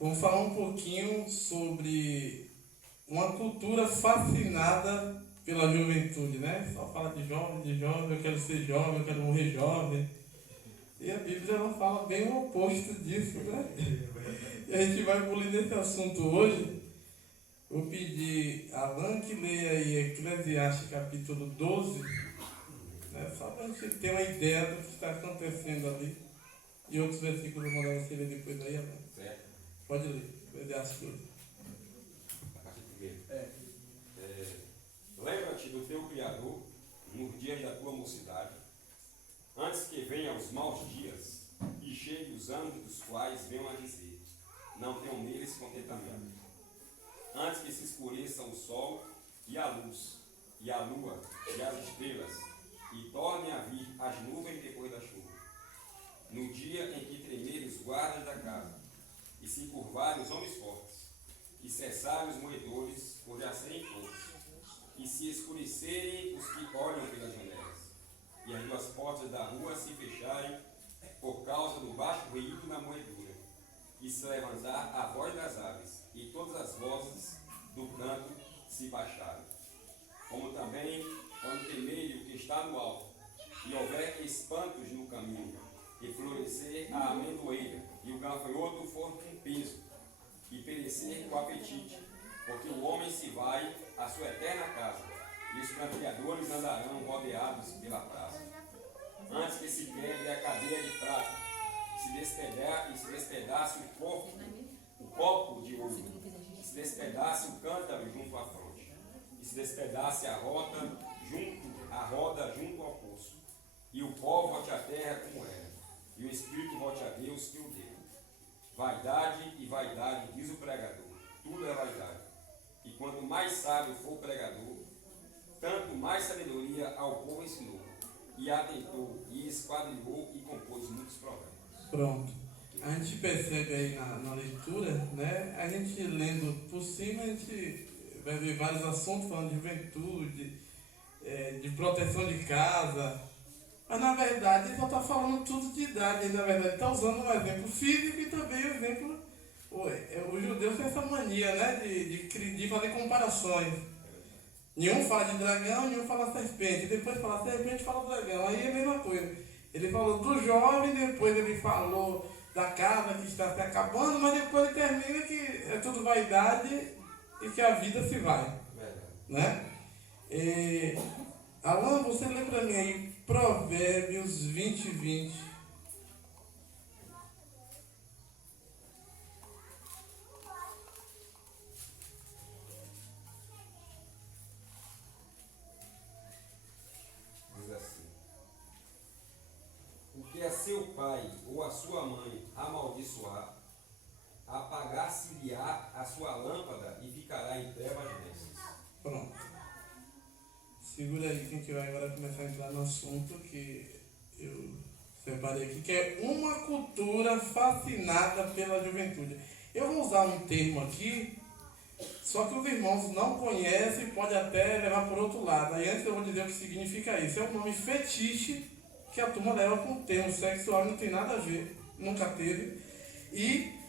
Vamos falar um pouquinho sobre uma cultura fascinada pela juventude, né? Só fala de jovem, eu quero ser jovem, eu quero morrer jovem. E a Bíblia ela fala bem o oposto disso, né? E a gente vai bulir nesse assunto hoje. Vou pedir a Alan que leia aí Eclesiastes capítulo 12, né? Só para a gente ter uma ideia do que está acontecendo ali. E outros versículos eu vou mandar você ler depois aí, Alan. Certo. Pode ler, Eclesiastes 12. A partir do primeiro. Lembra-te do teu Criador nos dias da tua mocidade, antes que venham os maus dias e cheguem os anos dos quais venham a dizer: não tenham neles contentamento. Antes que se escureça o sol e a luz, e a lua e as estrelas, e tornem a vir as nuvens depois da chuva. No dia em que tremerem os guardas da casa, e se curvarem os homens fortes, e cessarem os moedores por já serem poucos, e se escurecerem os que olham pelas janelas, e as duas portas da rua se fecharem por causa do baixo ruído na moedura, e se levantar a voz das aves, e todas as vozes do canto se baixarem. Como também quando temerem o que está no alto, e houver espantos no caminho, e florescer a amendoeira, e o gafanhoto for um peso, e perecer o apetite, porque o homem se vai à sua eterna casa, e os campeadores andarão rodeados pela praça. Antes que se quebre a cadeia de prata, e se despedace o copo de ouro, e se despedace o cântaro junto à fronte, e se despedace a roda junto ao poço, e o pó volte à terra como era, e o Espírito volte a Deus que o deu. Vaidade e vaidade, diz o pregador, tudo é vaidade. E quanto mais sábio for o pregador, tanto mais sabedoria ao povo ensinou, e atentou, e esquadrilhou, e compôs muitos provérbios. Pronto. A gente percebe aí na leitura, né? A gente lendo por cima, a gente vai ver vários assuntos falando de juventude, de proteção de casa. Mas na verdade ele só está falando tudo de idade. Ele na verdade está usando um exemplo físico e também um exemplo. Os judeus têm essa mania, né? De fazer comparações. Nenhum fala de dragão, nenhum fala serpente. Depois fala serpente, fala dragão. Aí é a mesma coisa. Ele falou do jovem, depois ele falou da casa que está se acabando, mas depois ele termina que é tudo vaidade e que a vida se vai. Né? Alan, você lê para mim aí Provérbios 20 e 20. Diz assim: o que a seu pai ou a sua mãe amaldiçoar, apagar-se-lhe-á a sua lâmpada e ficará em trevas densas. Pronto. Segura aí que a gente vai agora começar a entrar no assunto que eu separei aqui, que é uma cultura fascinada pela juventude. Eu vou usar um termo aqui, só que os irmãos não conhecem e pode até levar por outro lado. Aí antes eu vou dizer o que significa isso. É um nome fetiche que a turma leva com o termo sexual, não tem nada a ver, nunca teve. E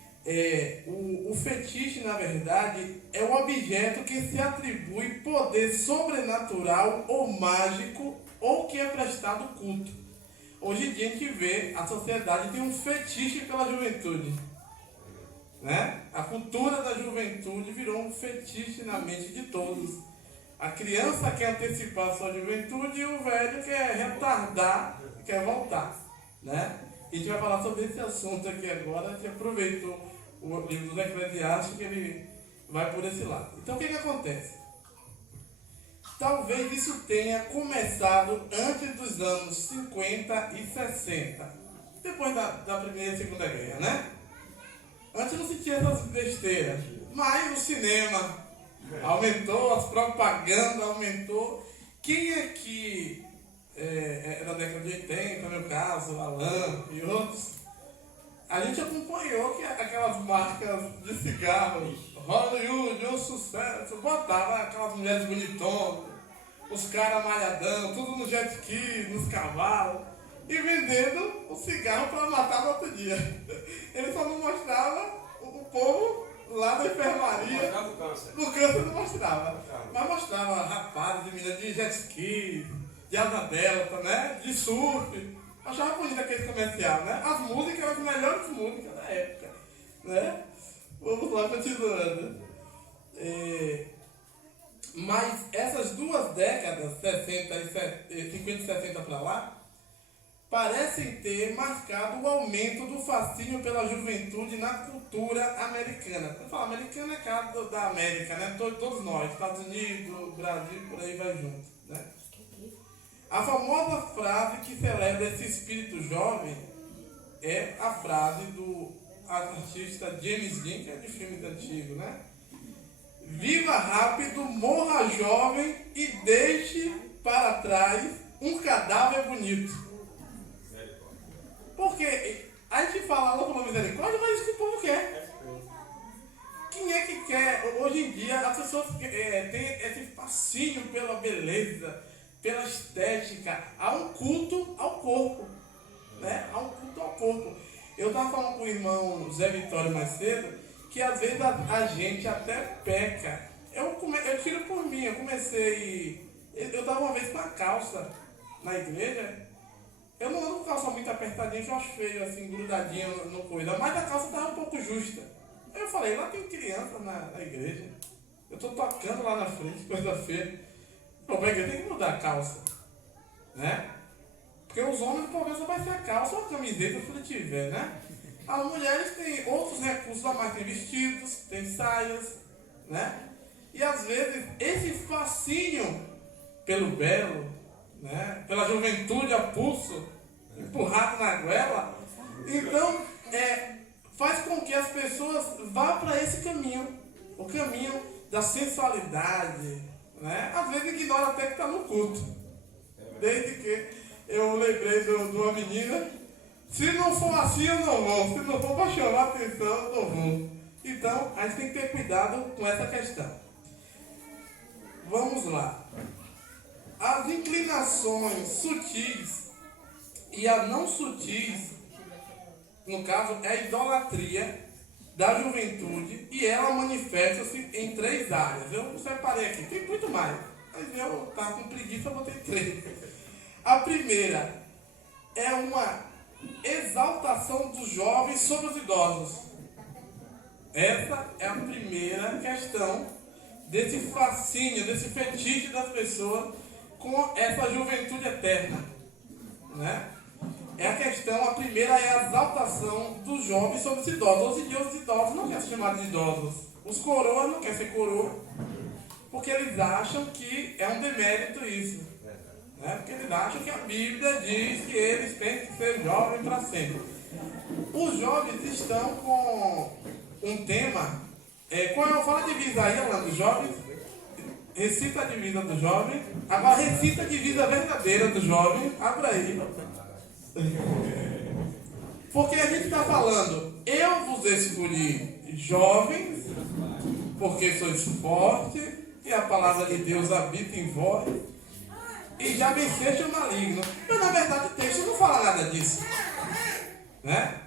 o fetiche, na verdade, é o objeto que se atribui poder sobrenatural ou mágico ou que é prestado culto. Hoje em dia a gente vê, a sociedade tem um fetiche pela juventude. Né? A cultura da juventude virou um fetiche na mente de todos. A criança quer antecipar a sua juventude e o velho quer retardar, quer voltar. Né? E a gente vai falar sobre esse assunto aqui agora. A gente aproveitou o livro do Eclesiastes que ele vai por esse lado. Então o que acontece? Talvez isso tenha começado antes dos anos 50 e 60, depois da Primeira e Segunda Guerra, né? Antes não se tinha essas besteiras, mas o cinema aumentou, as propagandas aumentou. Quem aqui é da década de 80, no meu caso, Alan e outros, a gente acompanhou que aquelas marcas de cigarros, Hollywood, um sucesso, botava aquelas mulheres bonitonas, os caras malhadão, tudo no jet ski, nos cavalos, e vendendo o cigarro para matar no outro dia. Ele só não mostrava o povo lá na enfermaria. Mostrava o câncer. No câncer não mostrava. Mas mostrava rapazes e meninas de jet ski, de asa delta, né? De surf. Achava bonito aquele comercial, né? As músicas eram as melhores músicas da época, né? Vamos lá, continuando. Mas essas duas décadas, 50 e 60 para lá, parecem ter marcado o aumento do fascínio pela juventude na cultura americana. Quando fala americana, é caso da América, né? Todos nós, Estados Unidos, Brasil, por aí vai junto, né? A famosa frase que celebra esse espírito jovem é a frase do artista James Dean, que é de filmes antigos, né? Viva rápido, morra jovem e deixe para trás um cadáver bonito. Porque a gente fala lá com misericórdia, mas isso que o povo quer. Quem é que quer? Hoje em dia as pessoas têm esse fascínio pela beleza, pela estética. Há um culto ao corpo, né? Há um culto ao corpo. Eu estava falando com o irmão Zé Vitório mais cedo, que às vezes a gente até peca. Eu tiro por mim, eu estava uma vez com a calça na igreja. Eu não ando com calça muito apertadinha, que eu acho feio, assim, grudadinha no coisa. Mas a calça estava um pouco justa. Aí eu falei, lá tem criança na igreja. Eu estou tocando lá na frente, coisa feia. Pô, pra igreja tem que mudar a calça, né? Porque os homens, por vezes, vai ser a calça ou a camiseta, se ele tiver, né? As mulheres têm outros recursos a mais, tem vestidos, tem saias, né? E às vezes esse fascínio pelo belo, né? Pela juventude a pulso, empurrado na goela, então faz com que as pessoas vá para esse caminho, o caminho da sensualidade, né? Às vezes ignora até que está no culto. Desde que eu lembrei de uma menina, se não for assim eu não vou, se não for para chamar atenção eu não vou. Então a gente tem que ter cuidado com essa questão. Vamos lá. As inclinações sutis e as não sutis, no caso, é a idolatria da juventude e ela manifesta-se em 3 áreas. Eu separei aqui, tem muito mais, mas eu estava com preguiça, eu botei 3. A primeira é uma exaltação dos jovens sobre os idosos. Essa é a primeira questão desse fascínio, desse fetiche das pessoas com essa juventude eterna, né? A primeira é a exaltação dos jovens sobre os idosos. Hoje em dia os idosos não querem ser chamados de idosos. Os coroas não querem ser coroa, porque eles acham que é um demérito isso, né? Porque eles acham que a Bíblia diz que eles têm que ser jovens para sempre. Os jovens estão com um tema, quando eu falo a divisa aí, lá dos jovens, recita a divisa do jovem, agora recita a divisa verdadeira do jovem, abra aí. Porque a gente está falando, eu vos escolhi jovens, porque sois fortes, e a palavra de Deus habita em vós, e já venceste o maligno. Mas na verdade o texto não fala nada disso, né?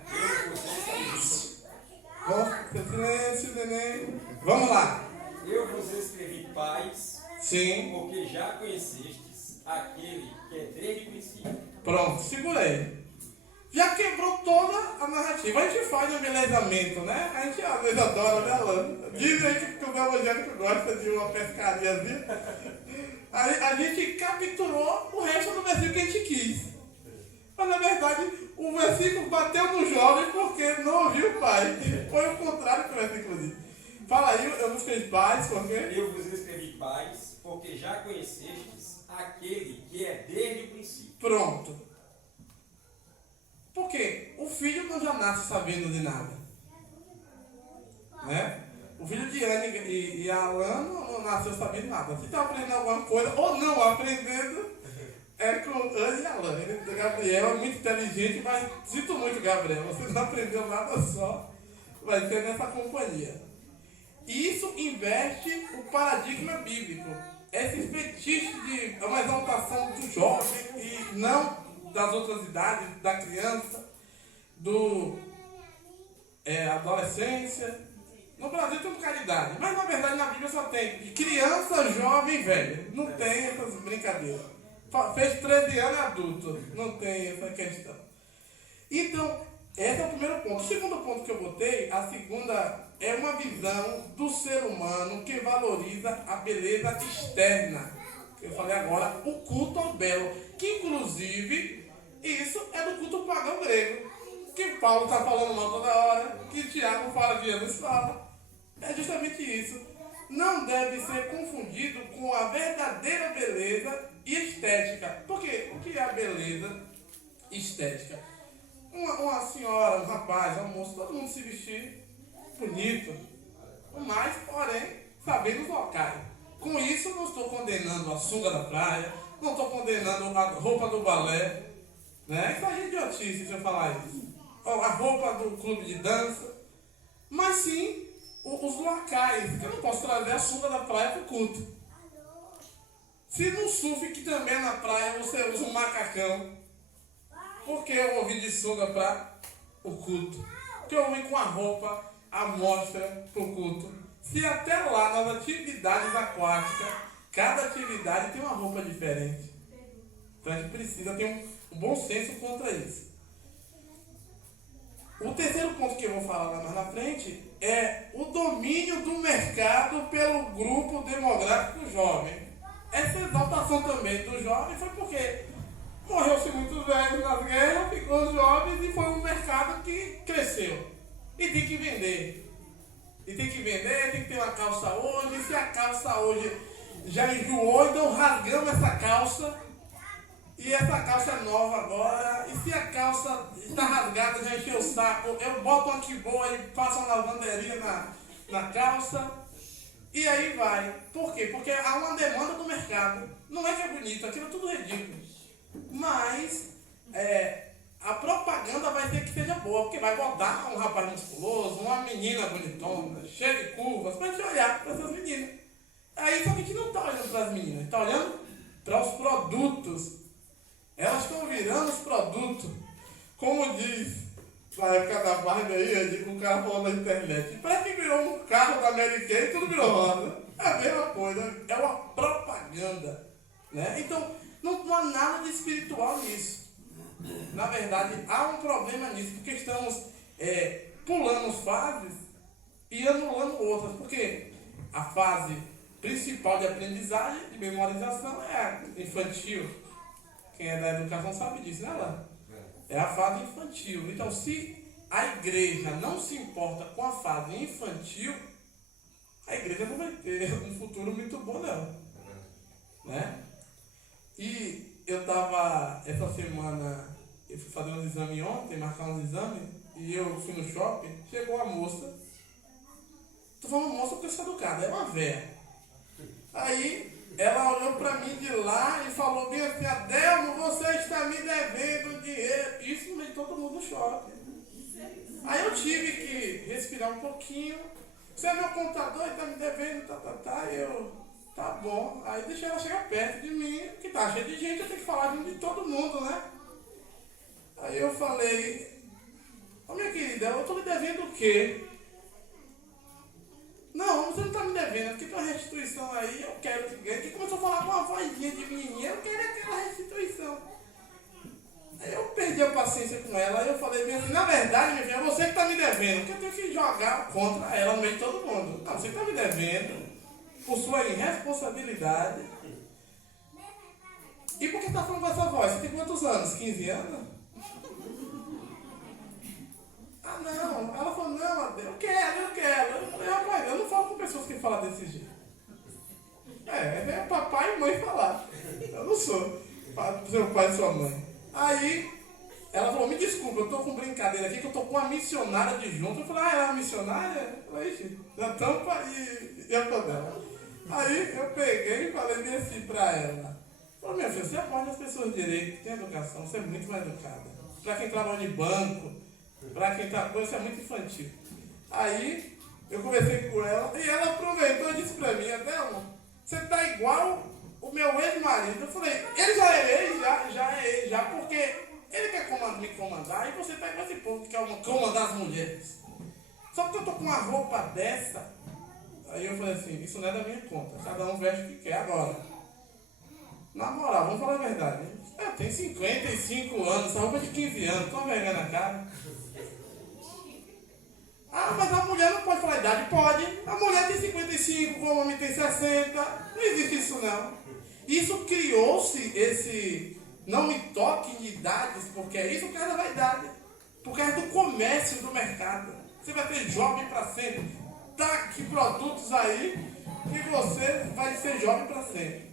Silêncio, neném. Vamos lá. Eu vos escrevi pais, sim, porque já conhecestes aquele que é desde o princípio. Pronto, segura aí. Já quebrou toda a narrativa. A gente faz um embelezamento, né? A gente às vezes adora, né, Alan? Dizem que o evangélico gosta de uma pescariazinha. A gente capturou o resto do versículo que a gente quis. Mas na verdade, o versículo bateu no jovem porque não ouviu o pai. Foi o contrário que o versículo diz. Fala aí, eu vos escrevi pais, porque... Eu vos escrevi pais, porque já conhecestes aquele que é desde o princípio. Pronto. Porque o filho não já nasce sabendo de nada, né? O filho de Anne e Alan não nasceu sabendo nada. Se está aprendendo alguma coisa ou não aprendendo, é com Anne e Alan. Gabriel é muito inteligente, mas sinto muito, Gabriel. Você não aprendeu nada só, vai ser nessa companhia. Isso inverte o paradigma bíblico. Esse fetiche de uma exaltação do jovem e não das outras idades, da criança, adolescência, No Brasil tem um bocado de idade, mas na verdade na Bíblia só tem de criança, jovem e velho. Não tem essas brincadeiras. Fez 13 anos é adulto. Não tem essa questão. Então, esse é o primeiro ponto. O segundo ponto que eu botei, a segunda, é uma visão do ser humano que valoriza a beleza externa. Eu falei agora, o culto ao belo. Que inclusive, isso é do culto pagão grego. Que Paulo está falando mal toda hora, que Tiago fala que Jesus fala. É justamente isso. Não deve ser confundido com a verdadeira beleza e estética. Por quê? O que é a beleza estética? Uma senhora, um rapaz, um moço, todo mundo se vestir bonito, mas, porém, sabendo os locais. Com isso, não estou condenando a sunga da praia, não estou condenando a roupa do balé, né? Isso é idiotice se eu falar isso. A roupa do clube de dança, mas sim os locais, que eu não posso trazer a sunga da praia para o culto. Se no surf, que também é na praia, você usa um macacão, por que eu vou vir de sunga para o culto? Porque eu vim com a roupa à mostra para o culto. Se até lá, nas atividades aquáticas, cada atividade tem uma roupa diferente. Então a gente precisa ter um bom senso contra isso. O terceiro ponto que eu vou falar lá mais na frente é o domínio do mercado pelo grupo demográfico jovem. Essa exaltação também do jovem foi porque morreu-se muitos velhos nas guerras, ficou os jovens e foi um mercado que cresceu. E tem que vender. E tem que vender, tem que ter uma calça hoje. E se a calça hoje já enjoou, então rasgamos essa calça. E essa calça é nova agora. E se a calça está rasgada, já encheu o saco, eu boto uma que boa e faço uma lavanderia na calça. E aí vai. Por quê? Porque há uma demanda do mercado. Não é que é bonito, aquilo é tudo ridículo. Mas a propaganda vai ter que seja boa, porque vai botar um rapaz musculoso, uma menina bonitona, cheia de curvas, para a gente olhar para essas meninas. Aí só que a gente não está olhando para as meninas, está olhando para os produtos. Elas estão virando os produtos. Como diz na época da Barbie aí, o carro falou na internet. Parece que virou um carro da Mary Kay e tudo virou rosa. É a mesma coisa, é uma propaganda. Né? Então, não há nada de espiritual nisso. Na verdade, há um problema nisso, porque estamos pulando fases e anulando outras. Porque a fase principal de aprendizagem, de memorização, é a infantil. Quem é da educação sabe disso, né, Lá? É a fase infantil. Então, se a igreja não se importa com a fase infantil, a igreja não vai ter um futuro muito bom, não. Né? E eu estava, essa semana, eu fui fazer uns exames ontem, marcar uns exames, e eu fui no shopping, chegou uma moça, tô falando moça porque eu sou educada, é uma véia. Aí, ela olhou para mim de lá e falou bem assim, Adelmo, você está me devendo dinheiro. Isso no meio de todo mundo no shopping. Aí eu tive que respirar um pouquinho. Você é meu contador e está me devendo, e eu, tá bom. Aí deixei ela chegar perto de mim, que tá cheio de gente, eu tenho que falar de todo mundo, né? Aí eu falei, minha querida, eu estou lhe devendo o quê? Não, você não está me devendo, porque tem uma restituição aí, eu quero que ganhe. E começou a falar com uma vozinha de menininha, eu quero aquela restituição. Aí eu perdi a paciência com ela, aí eu falei assim, na verdade, minha filha, é você que está me devendo, porque eu tenho que jogar contra ela no meio de todo mundo. Não, você que está me devendo, por sua irresponsabilidade. E por que está falando com essa voz? Você tem quantos anos? 15 anos? Ah, não. Ela falou, não, eu quero. Eu falei, rapaz, eu não falo com pessoas que falam desse jeito. É papai e mãe falar. Eu não sou seu pai e sua mãe. Aí, ela falou, me desculpa, eu tô com brincadeira aqui, que eu tô com uma missionária de junto. Eu falei, ela é uma missionária? Eu falei, da tampa e a panela. Aí, eu peguei e falei bem assim pra ela. Falei, minha filha, você aborda as pessoas direito, tem educação, você é muito mais educada. Pra quem trabalha de banco, pra quem tá com isso é muito infantil. Aí, eu conversei com ela e ela aproveitou e disse pra mim, Adelmo, você tá igual o meu ex-marido. Eu falei, ele já é ex, porque ele quer me comandar e você tá igual esse povo que quer comandar as mulheres. Só que eu tô com uma roupa dessa. Aí eu falei assim, isso não é da minha conta. Cada um veste o que quer agora. Na moral, vamos falar a verdade. Eu tenho 55 anos, essa roupa de 15 anos, tô vergonha na cara. Ah, mas a mulher não pode falar a idade? Pode. A mulher tem 55, o homem tem 60. Não existe isso não. Isso criou-se esse não me toque de idades, porque é isso por causa da vaidade. Por causa do comércio do mercado. Você vai ter jovem para sempre. Tá aqui produtos aí que você vai ser jovem para sempre.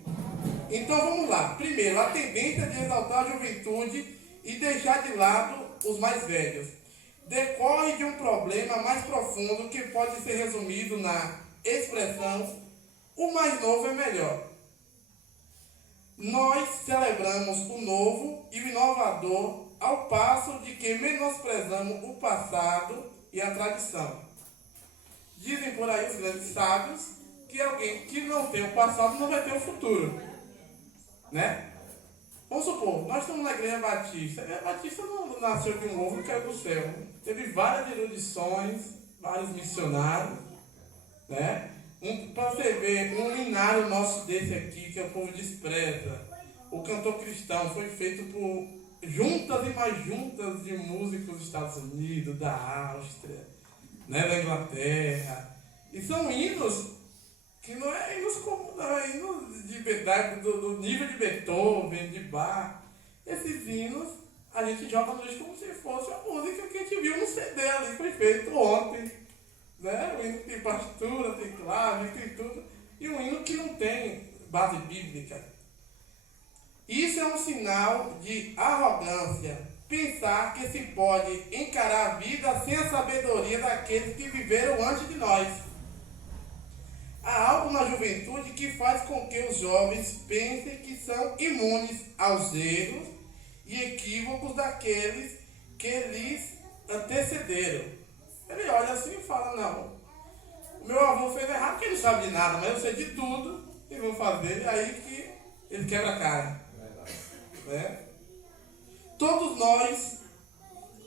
Então vamos lá. Primeiro, a tendência de exaltar a juventude e deixar de lado os mais velhos decorre de um problema mais profundo que pode ser resumido na expressão o mais novo é melhor. Nós celebramos o novo e o inovador ao passo de que menosprezamos o passado e a tradição. Dizem por aí os grandes sábios que alguém que não tem o passado não vai ter o futuro. Né? Vamos supor, nós estamos na igreja batista. A igreja batista não nasceu de um ovo e caiu do céu. Teve várias erudições, vários missionários. Né? Para você ver, um linário nosso desse aqui, que o povo despreza. O cantor cristão foi feito por juntas e mais juntas de músicos dos Estados Unidos, da Áustria, né, da Inglaterra. E são hinos que não é hinos comuns, não, é hinos do nível de Beethoven, de Bach. Esses hinos a gente joga no lixo como se fosse a música que a gente viu no CD ali, foi feito ontem. Né? O hino tem partitura, tem clave, tem tudo. E um hino que não tem base bíblica. Isso é um sinal de arrogância. Pensar que se pode encarar a vida sem a sabedoria daqueles que viveram antes de nós. Há algo na juventude que faz com que os jovens pensem que são imunes aos erros e equívocos daqueles que lhes antecederam. Ele olha assim e fala, não, o meu avô fez errado porque ele não sabe de nada, mas eu sei de tudo e vou fazer, aí que ele quebra a cara. Né? Todos nós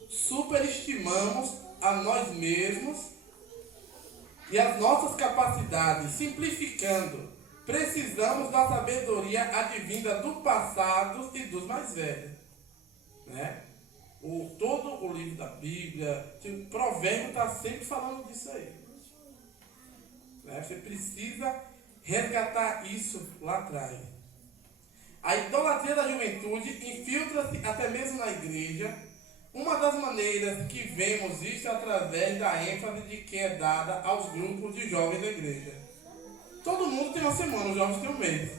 superestimamos a nós mesmos e as nossas capacidades, simplificando, precisamos da sabedoria advinda do passado e dos mais velhos. Né? Todo o livro da Bíblia, o provérbio está sempre falando disso aí. Né? Você precisa resgatar isso lá atrás. A idolatria da juventude infiltra-se até mesmo na igreja. Uma das maneiras que vemos isso é através da ênfase de que é dada aos grupos de jovens da igreja. Todo mundo tem uma semana, os jovens têm um mês.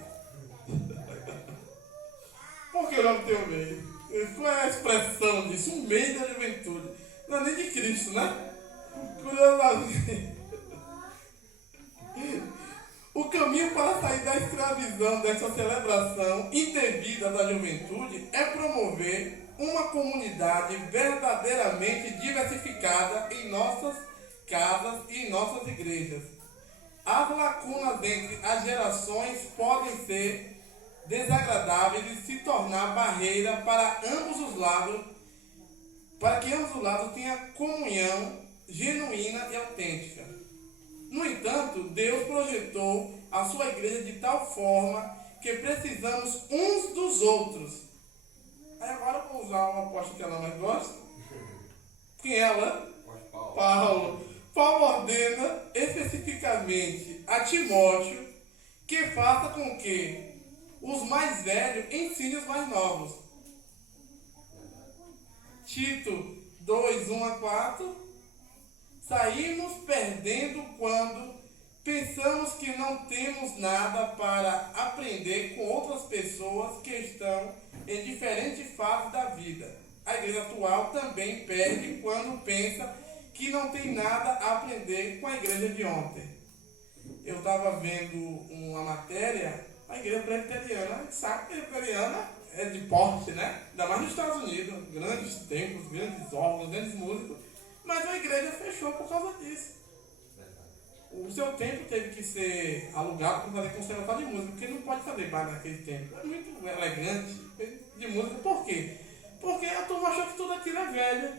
Por que o jovem tem um mês? Qual é a expressão disso? Um mês da juventude. Não é nem de Cristo, né? O caminho para sair da escravidão dessa celebração indevida da juventude é promover uma comunidade verdadeiramente diversificada em nossas casas e em nossas igrejas. As lacunas entre as gerações podem ser desagradáveis e se tornar barreira para ambos os lados, para que ambos os lados tenham comunhão genuína e autêntica. No entanto, Deus projetou a sua igreja de tal forma que precisamos uns dos outros. Aí agora eu vou usar uma apóstolo que ela mais gosta. Quem é ela? Paulo. Paulo ordena especificamente a Timóteo que faça com que os mais velhos ensinem os mais novos. Tito 2, 1-4. Saímos perdendo quando pensamos que não temos nada para aprender com outras pessoas que estão em diferentes fases da vida. A igreja atual também perde quando pensa que não tem nada a aprender com a igreja de ontem. Eu estava vendo uma matéria, a igreja presbiteriana, a gente sabe que a igreja presbiteriana é de porte, né? Ainda mais nos Estados Unidos, grandes templos, grandes órgãos, grandes músicos, mas a igreja fechou por causa disso. O seu templo teve que ser alugado para fazer conservatório de música, porque não pode fazer bar naquele templo. É muito elegante de música. Por quê? Porque a turma achou que tudo aquilo é velho.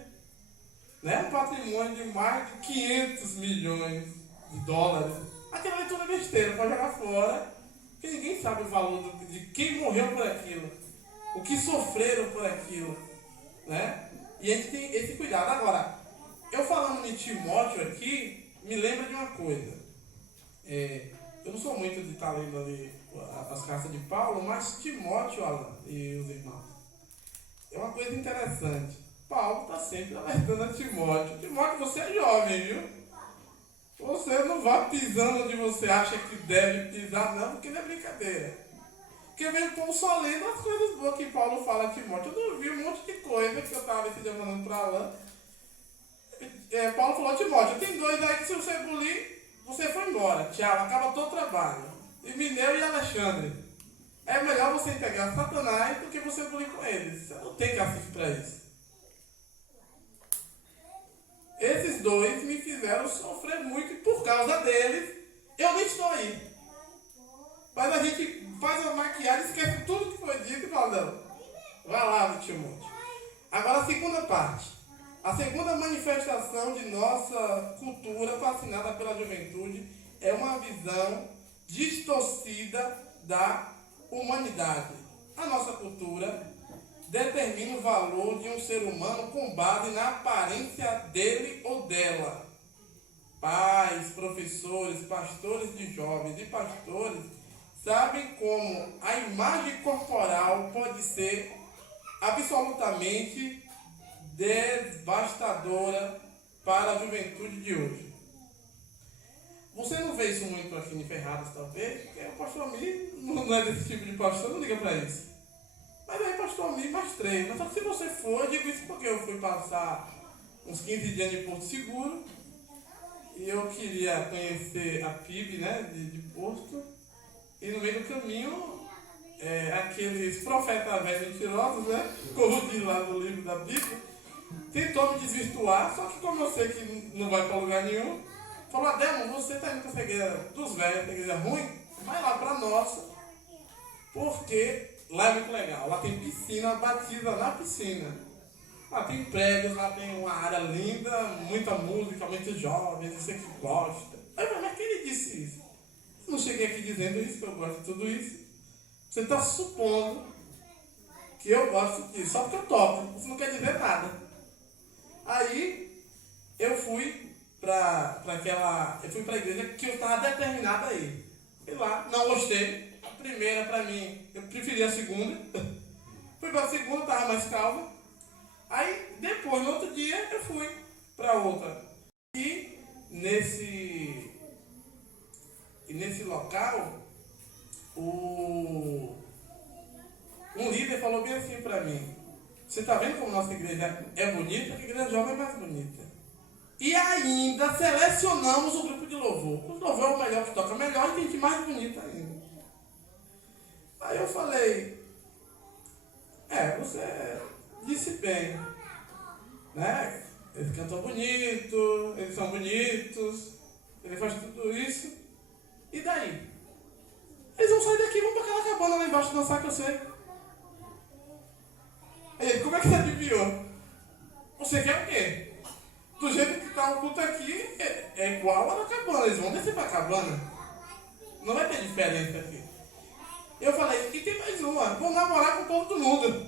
né? Um patrimônio de mais de 500 milhões de dólares. Aquilo ali tudo é besteira, pode jogar fora, porque ninguém sabe o valor de quem morreu por aquilo, o que sofreram por aquilo, né? E a gente tem esse cuidado. Agora, eu falando de Timóteo aqui, me lembra de uma coisa. Eu não sou muito de estar lendo ali as cartas de Paulo, mas Timóteo, Alan, e os irmãos, é uma coisa interessante. Paulo está sempre alertando a Timóteo. Timóteo, você é jovem, viu? Você não vá pisando onde você acha que deve pisar, não, porque não é brincadeira. Porque vem o povo só lendo as coisas boas que Paulo fala a Timóteo. Eu não vi um monte de coisa que eu estava esse dia mandando para Alan. Paulo falou a Timóteo, tem dois aí que se você bulir, você foi embora. Tchau, acaba todo o trabalho. E Mineu e Alexandre. É melhor você integrar Satanás do que você bulir com eles. Você não tem cacife para isso. Esses dois me fizeram sofrer muito e por causa deles, eu nem estou aí. Mas a gente faz uma maquiagem, esquece tudo que foi dito e fala, não, vai lá no Timóteo. Agora a segunda parte. A segunda manifestação de nossa cultura fascinada pela juventude é uma visão distorcida da humanidade. A nossa cultura determina o valor de um ser humano com base na aparência dele ou dela. Pais, professores, pastores de jovens e pastores sabem como a imagem corporal pode ser absolutamente devastadora para a juventude de hoje. Você não vê isso muito aqui em Ferradas, talvez, porque o pastor Ami não é desse tipo de pastor, não liga para isso. Mas aí pastor Ami mais 3. Mas só que se você for, eu digo isso porque eu fui passar uns 15 dias de Porto Seguro e eu queria conhecer a PIB, né, de Porto, e no meio do caminho aqueles profetas velhos mentirosos, né, como diz lá no livro da Bíblia, tentou me desvirtuar, só que como eu sei que não vai para lugar nenhum, falou, Adelmo, você está indo para a cegueira dos velhos, a cegueira ruim, vai lá para a nossa, porque lá é muito legal, lá tem piscina, batiza na piscina, lá tem prédios, lá tem uma área linda, muita música, muitos jovens, você que gosta. Aí, mas quem lhe disse isso? Eu não cheguei aqui dizendo isso, que eu gosto de tudo isso. Você está supondo que eu gosto disso, só porque eu toco, isso não quer dizer nada. Aí eu fui para a igreja que eu estava determinado a ir. Fui lá, não gostei. A primeira para mim, eu preferi a segunda. Fui para a segunda, estava mais calma. Aí depois, no outro dia, eu fui para outra. E nesse local, um líder falou bem assim para mim: você está vendo como nossa igreja é bonita? A igreja jovem é mais bonita. E ainda selecionamos o grupo de louvor. O louvor é o melhor que toca melhor e tem gente mais bonita ainda. Aí eu falei, você disse bem, né? Eles cantam bonito, eles são bonitos, ele faz tudo isso. E daí? Eles vão sair daqui e vão para aquela cabana lá embaixo dançar que eu sei. Aí, como é que você adivinhou? Você quer o quê? Do jeito que está o culto aqui, é igual a na cabana. Eles vão descer para a cabana. Não vai ter diferença aqui. Eu falei, e tem mais uma. Vou namorar com o povo do mundo.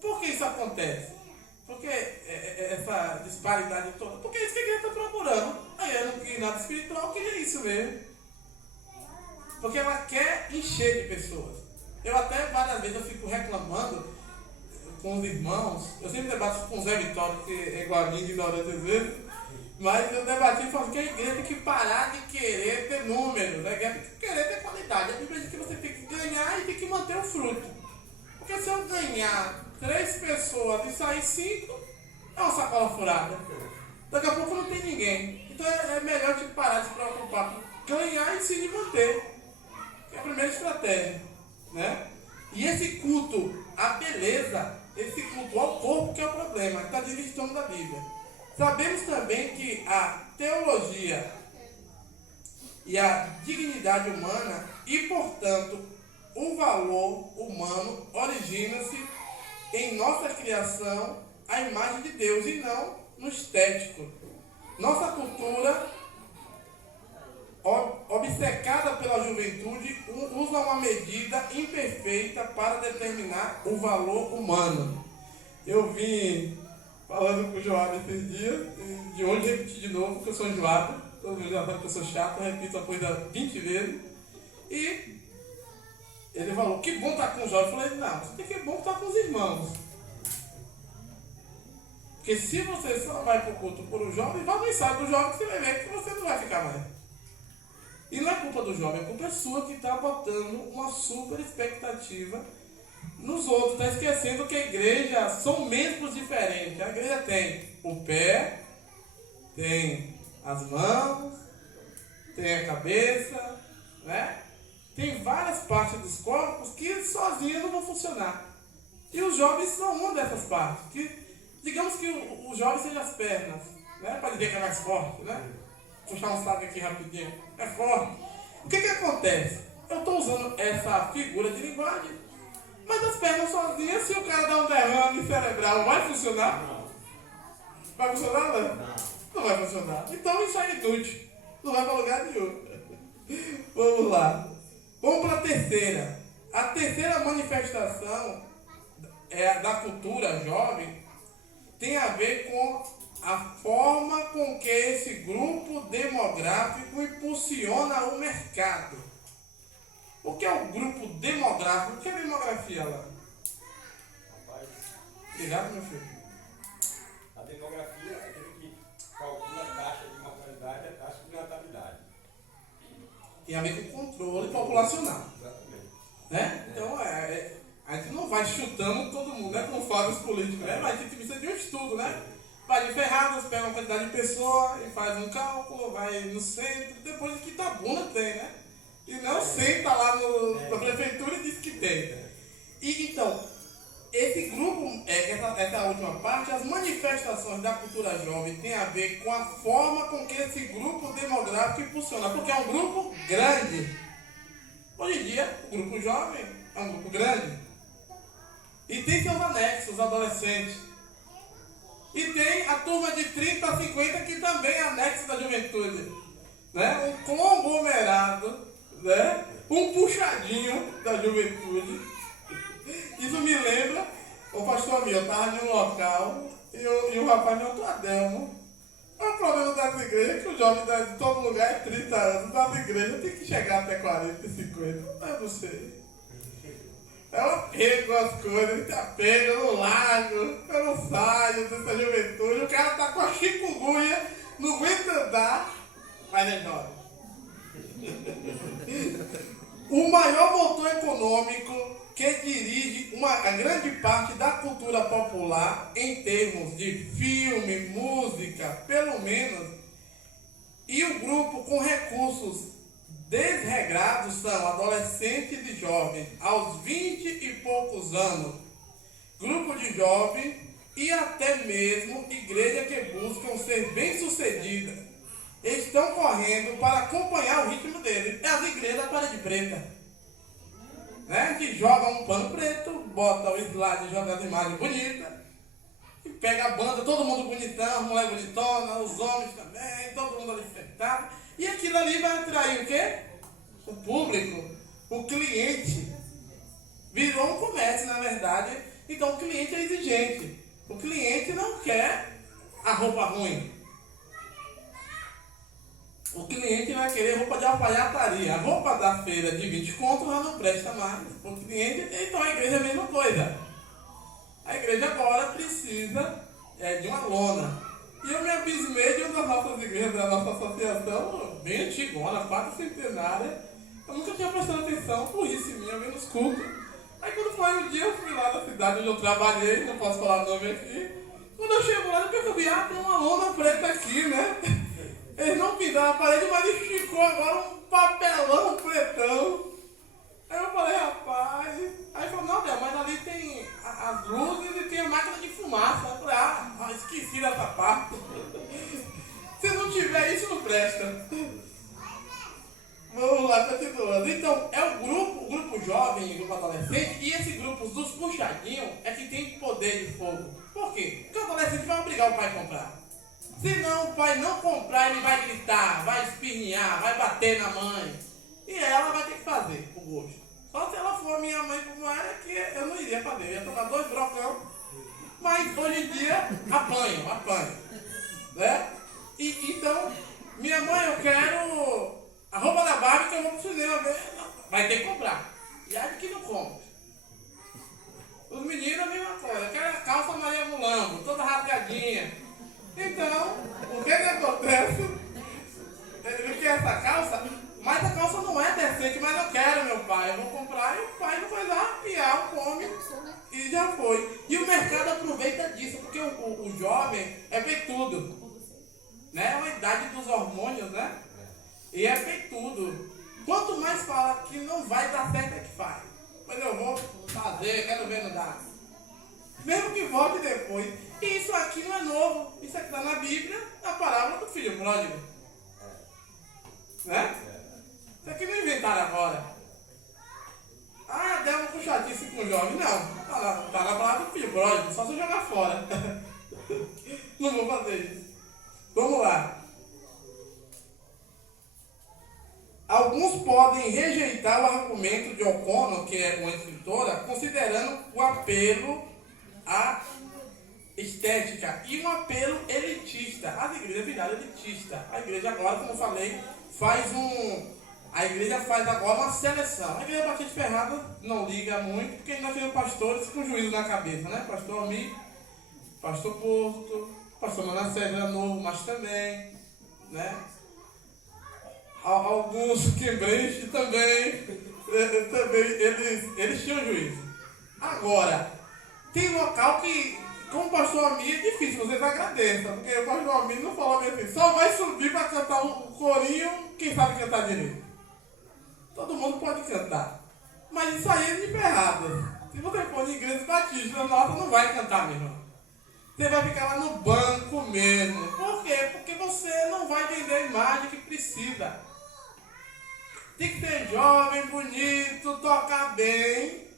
Por que isso acontece? Porque essa disparidade toda. Porque é isso que a igreja está procurando. Aí eu não queria nada espiritual, eu queria isso mesmo. Porque ela quer encher de pessoas. Eu até várias vezes eu fico reclamando com os irmãos. Eu sempre debato com o Zé Vitório, que é igual a mim, ignorante às vezes. Mas eu debati e falo que a igreja tem que parar de querer ter números. A igreja tem que querer ter qualidade. A Bíblia diz que você tem que ganhar e tem que manter o fruto. Porque se eu ganhar 3 pessoas e sair 5, é uma sacola furada. Daqui a pouco não tem ninguém. Então é melhor tipo, parar de se preocupar com ganhar e sim de manter. Que é a primeira estratégia. Né? E esse culto à beleza, esse culto ao corpo que é o problema, que está desvirtuando da Bíblia. Sabemos também que a teologia e a dignidade humana e, portanto, o valor humano origina-se em nossa criação a imagem de Deus e não no estético. Nossa cultura, obcecada pela juventude, usa uma medida imperfeita para determinar o valor humano. Eu vim falando com o Joab esses dias, e de hoje repetir de novo, porque eu sou enjoado, todo mundo já sabe que eu sou chato, eu repito a coisa 20 vezes. E ele falou, que bom estar com o jovem. Eu falei, não, você tem que bom estar com os irmãos. Porque se você só vai para o culto por um jovem, vai no ensaio do jovem que você vai ver que você não vai ficar mais. E não é culpa do jovem, é culpa sua que está botando uma super expectativa nos outros. Está esquecendo que a igreja são membros diferentes. A igreja tem o pé, tem as mãos, tem a cabeça, né? Tem várias partes dos corpos que sozinhos não vão funcionar. E os jovens são uma dessas partes. Que, digamos que o jovem seja as pernas, né? Para dizer que é mais forte, né? Puxar um saco aqui rapidinho. É forte. O que acontece? Eu estou usando essa figura de linguagem, mas as pernas sozinhas, se o cara dar um derrame cerebral, vai funcionar? Não. Vai funcionar, não? Não vai funcionar. Então isso é inútil. Não vai para lugar nenhum. Vamos lá. Vamos para a terceira. A terceira manifestação da cultura jovem tem a ver com a forma com que esse grupo demográfico impulsiona o mercado. O que é o grupo demográfico? O que é demografia lá? Rapaz, Obrigado, meu filho. a demografia é aquele que calcula a taxa de mortalidade e a taxa de natalidade. Tem a ver com controle populacional. Exatamente. Né? Então, a gente não vai chutando todo mundo, né? Como fazem os políticos, né? Mas a gente precisa de um estudo, né? Vai de Ferradas, pega uma quantidade de pessoas e faz um cálculo, vai no centro, depois de Quitabuna tem, né? E não senta lá na prefeitura e diz que tem. E então, esse grupo, essa última parte, as manifestações da cultura jovem tem a ver com a forma com que esse grupo demográfico impulsiona, porque é um grupo grande. Hoje em dia, o grupo jovem é um grupo grande. E tem seus anexos, os adolescentes. E tem a turma de 30 a 50 que também é anexo da juventude. Né? Um conglomerado, né? Um puxadinho da juventude. Isso me lembra, o pastor meu, eu estava em um local e o rapaz me falou, Adelmo, o problema das igrejas é que o jovem de todo lugar é 30 anos, das igrejas tem que chegar até 40 e 50. Eu não sei. Eu apego as coisas, ele te apega no lago, eu não saio dessa juventude, o cara tá com a chikungunya, não aguenta andar, mas é jovem. O maior motor econômico que dirige a grande parte da cultura popular em termos de filme, música, pelo menos, e o grupo com recursos desregrados são adolescentes e jovens aos 20 e poucos anos, grupo de jovens e até mesmo igreja que buscam ser bem-sucedidas estão correndo para acompanhar o ritmo deles. É as igrejas da parede preta, né? Que joga um pano preto, bota o slide, joga as imagens bonitas e pega a banda, todo mundo bonitão, mulher bonitona, os homens também, todo mundo ali sentado. E aquilo ali vai atrair o quê? O público, o cliente. Virou um comércio, na verdade. Então o cliente é exigente. O cliente não quer a roupa ruim. O cliente vai querer roupa de alfaiataria. A roupa da feira de 20 contos já não presta mais. O cliente, então a igreja é a mesma coisa. A igreja agora precisa de uma lona. E eu me abismei de uma das nossas igrejas, da nossa associação, bem antigona, 4 centenária. Eu nunca tinha prestado atenção, por isso em mim, eu vi nos cultos. Aí quando foi um dia, eu fui lá na cidade onde eu trabalhei, não posso falar o nome aqui. Quando eu chego lá, eu vi, tem uma lona preta aqui, né? Eles não pintaram a parede, mas esticou agora um papelão pretão. Aí eu falei, rapaz... Aí ele falou, não, Del, mas ali tem as luzes e tem a máquina de fumaça. Eu falei, esqueci dessa parte. Se não tiver isso, não presta. Vamos lá, continuando. Então, é o grupo jovem e grupo adolescente, e esse grupo dos puxadinhos é que tem poder de fogo. Por quê? Porque o adolescente vai obrigar o pai a comprar. Se não, o pai não comprar, ele vai gritar, vai espirrinhar, vai bater na mãe. E ela vai ter que fazer o gosto. Só se ela for minha mãe como era, que eu não iria fazer. Eu ia tomar 2 brocão. Mas hoje em dia, apanho. Né? Então, minha mãe, eu quero a roupa da Barbie que eu vou pro cinema ver. Vai ter que comprar. E aí que não compra. Os meninos, a mesma coisa. Eu quero a calça Maria Mulambo, toda rasgadinha. Então, o que acontece? Ele quer essa calça, mas a calça não é decente, mas eu quero, meu pai. Eu vou comprar e o pai não vai lá, piar, come e já foi. E o mercado aproveita disso, porque o jovem é peitudo. Né? É uma idade dos hormônios, né? E é peitudo. Quanto mais fala que não vai dar certo é que faz. Mas eu vou fazer, quero ver no dar. Mesmo que volte depois. E isso aqui não é novo. Isso aqui está na Bíblia, a parábola do filho pródigo. Né? Isso aqui não inventaram agora. Ah, deu uma puxadice com o jovem. Não, está na palavra do filho pródigo, só se eu jogar fora. Não vou fazer isso. Vamos lá. Alguns podem rejeitar o argumento de O'Connor, que é uma escritora, considerando o apelo à estética e um apelo elitista. As igrejas viraram elitista. A igreja agora, como eu falei, a igreja faz agora uma seleção. A igreja Batista Ferrada não liga muito, porque nós temos pastores com juízo na cabeça, né? Pastor Almir, Pastor Porto, Pastor Manassés Novo, mas também, né? Alguns quebrantes também eles tinham juízo. Agora, tem local que, como o pastor Almir, é difícil, vocês agradeçam, porque o pastor Almir não falou assim, só vai subir para cantar o corinho quem sabe cantar direito. Todo mundo pode cantar. Mas isso aí é de errado. Se você for em igreja batista, nossa, não vai cantar, meu irmão. Você vai ficar lá no banco mesmo. Por quê? Porque você não vai vender a imagem que precisa. Tem que ser jovem, bonito, tocar bem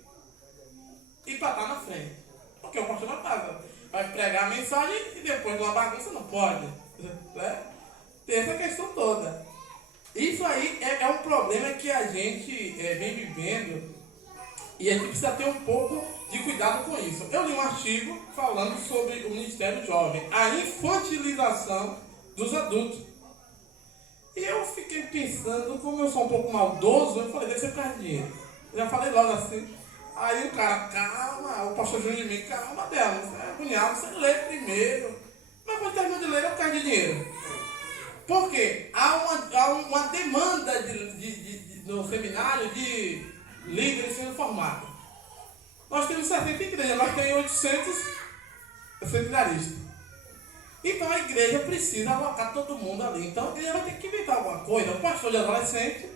e para estar na frente. Porque o pastor vai pregar a mensagem e depois de uma bagunça não pode. Né? Tem essa questão toda. Isso aí é um problema que a gente vem vivendo e a gente precisa ter um pouco de cuidado com isso. Eu li um artigo falando sobre o Ministério Jovem, a infantilização dos adultos. E eu fiquei pensando, como eu sou um pouco maldoso, eu falei, deve ser por causa de dinheiro. Eu já falei logo assim. Aí o cara, calma, o pastor Júnior de mim, calma dela, você é cunhado, você lê primeiro. Mas quando termina de ler, é por causa de dinheiro. Por quê? Há uma demanda no seminário de líderes sendo formados. Nós temos 60 igrejas, nós temos 800 seminaristas. Então a igreja precisa alocar todo mundo ali. Então a igreja vai ter que inventar alguma coisa. O pastor de adolescente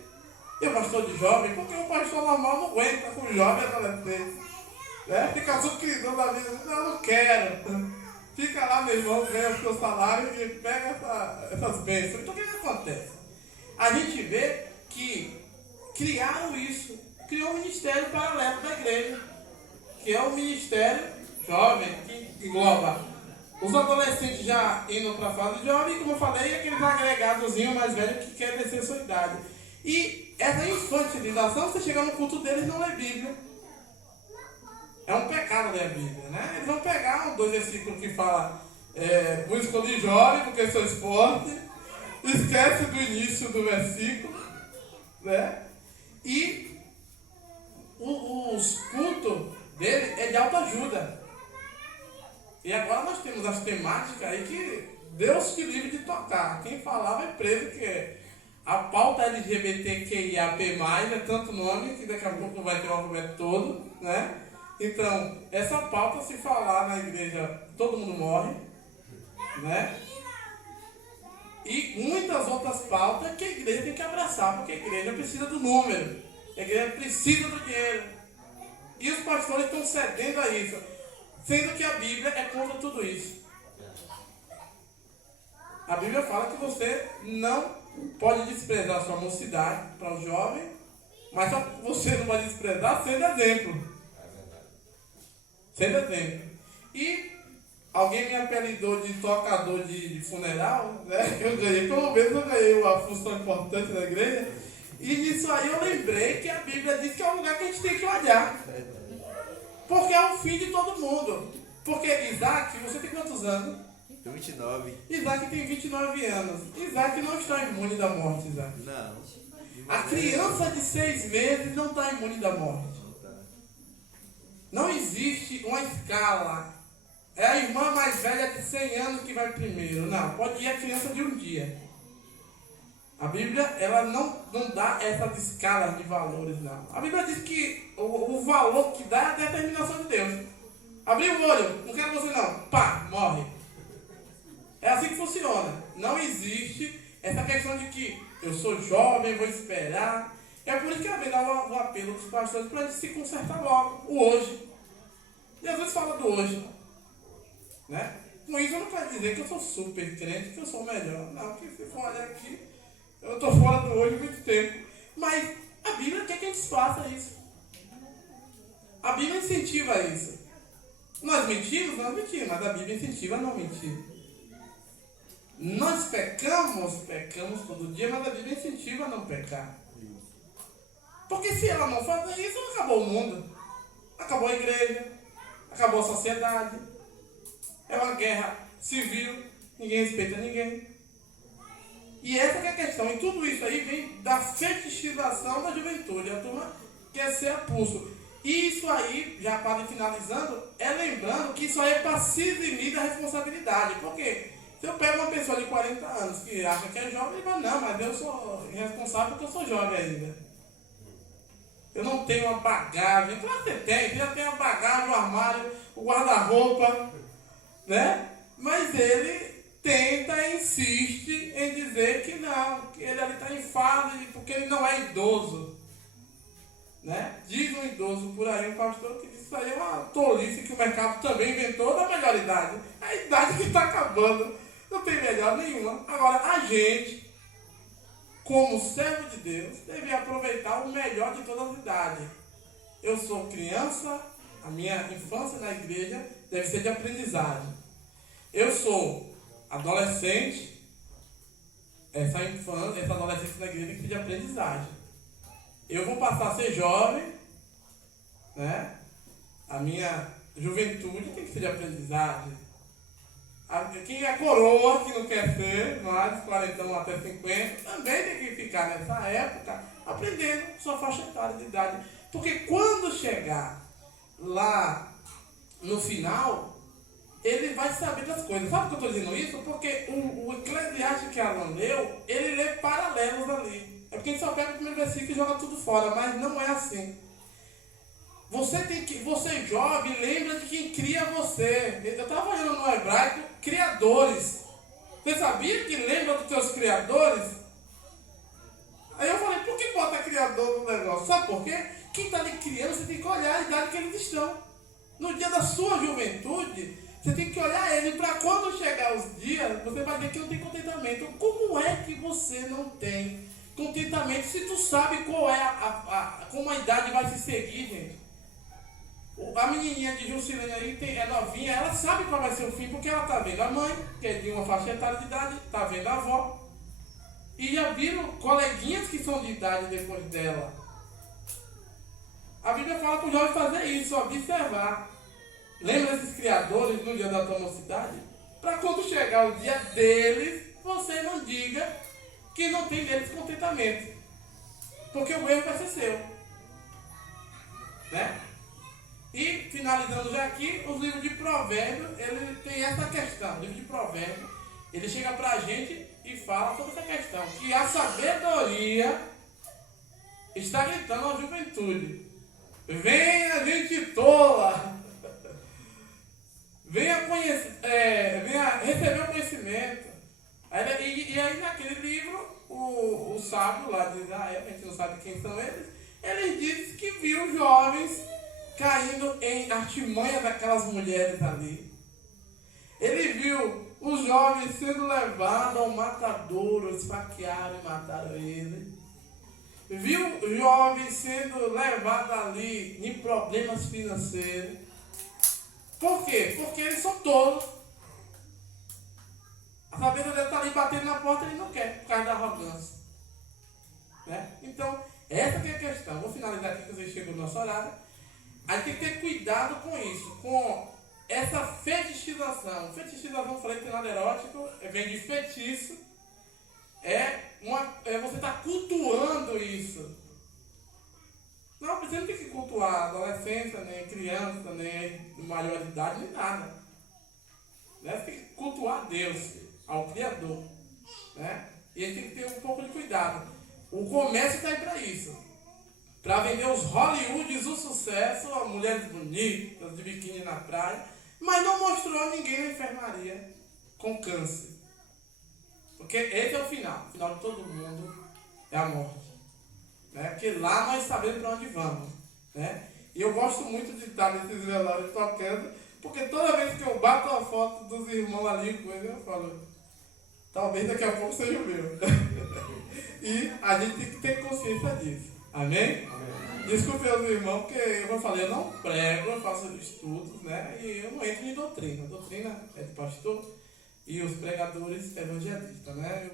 e o pastor de jovem, porque o pastor normal não aguenta com o jovem e adolescente. Né? Fica sucrilhando da vida, não, não quero. Fica lá, meu irmão, ganha o seu salário e pega essas bênçãos. Então o que acontece? A gente vê que criaram isso, criou um ministério paralelo da igreja, que é o ministério jovem, que engloba os adolescentes já indo para a fase jovem, e como eu falei, aqueles agregadozinhos mais velhos que querem descer sua idade. E essa infantilização, você chega no culto deles e não lê Bíblia. É um pecado ler a Bíblia, né? Eles vão pegar 2 versículos que falam, vou escolher jovem porque sou forte, esquece do início do versículo, né? E os cultos dele é de autoajuda. E agora nós temos as temáticas aí que Deus te livre de tocar. Quem falava é preso, que a pauta LGBTQIAP+, é tanto nome que daqui a pouco vai ter o alfabeto todo, né? Então, essa pauta, se falar na igreja, todo mundo morre, né? E muitas outras pautas que a igreja tem que abraçar, porque a igreja precisa do número, a igreja precisa do dinheiro. E os pastores estão cedendo a isso, sendo que a Bíblia é contra tudo isso. A Bíblia fala que você não pode desprezar a sua mocidade para o jovem, Mas só que você não vai desprezar sendo exemplo. Sendo exemplo. E alguém me apelidou de tocador de funeral, né? Eu ganhei, pelo menos eu ganhei uma função importante na igreja. E disso aí eu lembrei que a Bíblia diz que é um lugar que a gente tem que olhar. Porque é o fim de todo mundo. Porque Isaac, você tem quantos anos? 29. Isaac tem 29 anos. Isaac não está imune da morte, Isaac. Não. A criança de 6 meses não está imune da morte. Não existe uma escala. É a irmã mais velha de 100 anos que vai primeiro. Não, pode ir a criança de um dia. A Bíblia, ela não dá essas escalas de valores, não. A Bíblia diz que o valor que dá é a determinação de Deus. Abriu o olho, não quero você não. Pá, morre. É assim que funciona. Não existe essa questão de que eu sou jovem, vou esperar. É por isso que a Bíblia dá o apelo dos pastores para a gente se consertar logo, o hoje. E às vezes fala do hoje. Né? Com isso eu não quero dizer que eu sou super crente, que eu sou melhor. Não, porque se for olhar aqui, eu estou fora do hoje há muito tempo. Mas a Bíblia quer que a gente faça isso. A Bíblia incentiva isso. Nós mentimos, mas a Bíblia incentiva a não mentir. Nós pecamos todo dia, mas a Bíblia incentiva a não pecar. Porque se ela não fazer isso, acabou o mundo. Acabou a igreja. Acabou a sociedade. É uma guerra civil. Ninguém respeita ninguém. E essa que é a questão. E tudo isso aí vem da fetichização da juventude. A turma quer ser a pulso. E isso aí, já para finalizando, é lembrando que isso aí é para se eximir da responsabilidade. Por quê? Se eu pego uma pessoa de 40 anos que acha que é jovem, ele fala, não, mas eu sou irresponsável porque eu sou jovem ainda. Eu não tenho uma bagagem. Claro que você tem. Você já tem uma bagagem, o armário, o guarda-roupa, né? Mas ele tenta e insiste em dizer que não, que ele ali está em fase, porque ele não é idoso. Né? Diz um idoso por aí, um pastor, que isso aí é uma tolice que o mercado também inventou da melhor idade. A idade que está acabando. Não tem melhor nenhuma. Agora, a gente, como servo de Deus, deve aproveitar o melhor de todas as idades. Eu sou criança, a minha infância na igreja deve ser de aprendizagem. Eu sou adolescente, essa adolescência na igreja tem que ser de aprendizagem. Eu vou passar a ser jovem, né? A minha juventude tem que ser de aprendizagem. Quem é coroa, que não quer ser, mais 40 até 50, também tem que ficar nessa época aprendendo sua faixa etária de idade. Porque quando chegar lá no final, ele vai saber das coisas. Sabe por que eu estou dizendo isso? Porque o Eclesiastes que Alan leu, ele lê paralelos ali. É porque a gente só pega o primeiro versículo e joga tudo fora, mas não é assim. Você jovem, lembra de quem cria você. Eu estava olhando no hebraico, criadores. Você sabia que lembra dos teus criadores? Aí eu falei, por que bota criador no negócio? Sabe por quê? Quem está ali criando, você tem que olhar a idade que eles estão. No dia da sua juventude, você tem que olhar ele para quando chegar os dias, você vai ver que não tem contentamento. Como é que você não tem contentamento se tu sabe qual é como a idade vai se seguir, gente? A menininha de Juscelina aí é novinha, ela sabe qual vai ser o fim, porque ela está vendo a mãe, que é de uma faixa etária de idade, está vendo a avó. E já viram coleguinhas que são de idade depois dela. A Bíblia fala para o jovem fazer isso, observar. Lembra desses criadores no dia da tua mocidade? Para quando chegar o dia deles, você não diga que não tem neles contentamento. Porque o erro vai ser seu. Né? E, finalizando já aqui, os livros de Provérbios, ele tem essa questão. O livro de Provérbios, ele chega para a gente e fala sobre essa questão. Que a sabedoria está gritando à juventude. Venha, gente tola! Venha receber o conhecimento. E aí naquele livro, o sábio lá de Israel, a gente não sabe quem são eles, ele diz que viu jovens caindo em artimanha daquelas mulheres ali. Ele viu os jovens sendo levados ao matadouro, esfaquearam e mataram ele. Viu jovem sendo levado ali em problemas financeiros. Por quê? Porque eles são tolos. A sabedoria está ali batendo na porta e ele não quer, por causa da arrogância. Né? Então, essa que é a questão. Vou finalizar aqui que você chegou no nosso horário. A gente tem que ter cuidado com isso, com essa fetichização. Fetichização, falei que tem nada erótico, vem de feitiço. Você está cultuando isso. Não, você não tem que cultuar adolescência, nem criança, nem maior de idade, nem nada. Né? Você tem que cultuar a Deus, ao Criador. Né? E a gente tem que ter um pouco de cuidado. O comércio está aí para isso. Para vender os Hollywoods, o sucesso, as mulheres bonitas, de biquíni na praia, mas não mostrou ninguém na enfermaria com câncer. Porque esse é o final. O final de todo mundo é a morte. Né? Porque lá nós sabemos para onde vamos. Né? E eu gosto muito de estar nesses velórios tocando, porque toda vez que eu bato a foto dos irmãos ali, eu falo, talvez daqui a pouco seja o meu. E a gente tem que ter consciência disso. Amém? Amém. Desculpe aos irmãos, porque eu falei, eu não prego, eu faço estudos, né? E eu não entro em doutrina. A doutrina é de pastor e os pregadores evangelistas, né?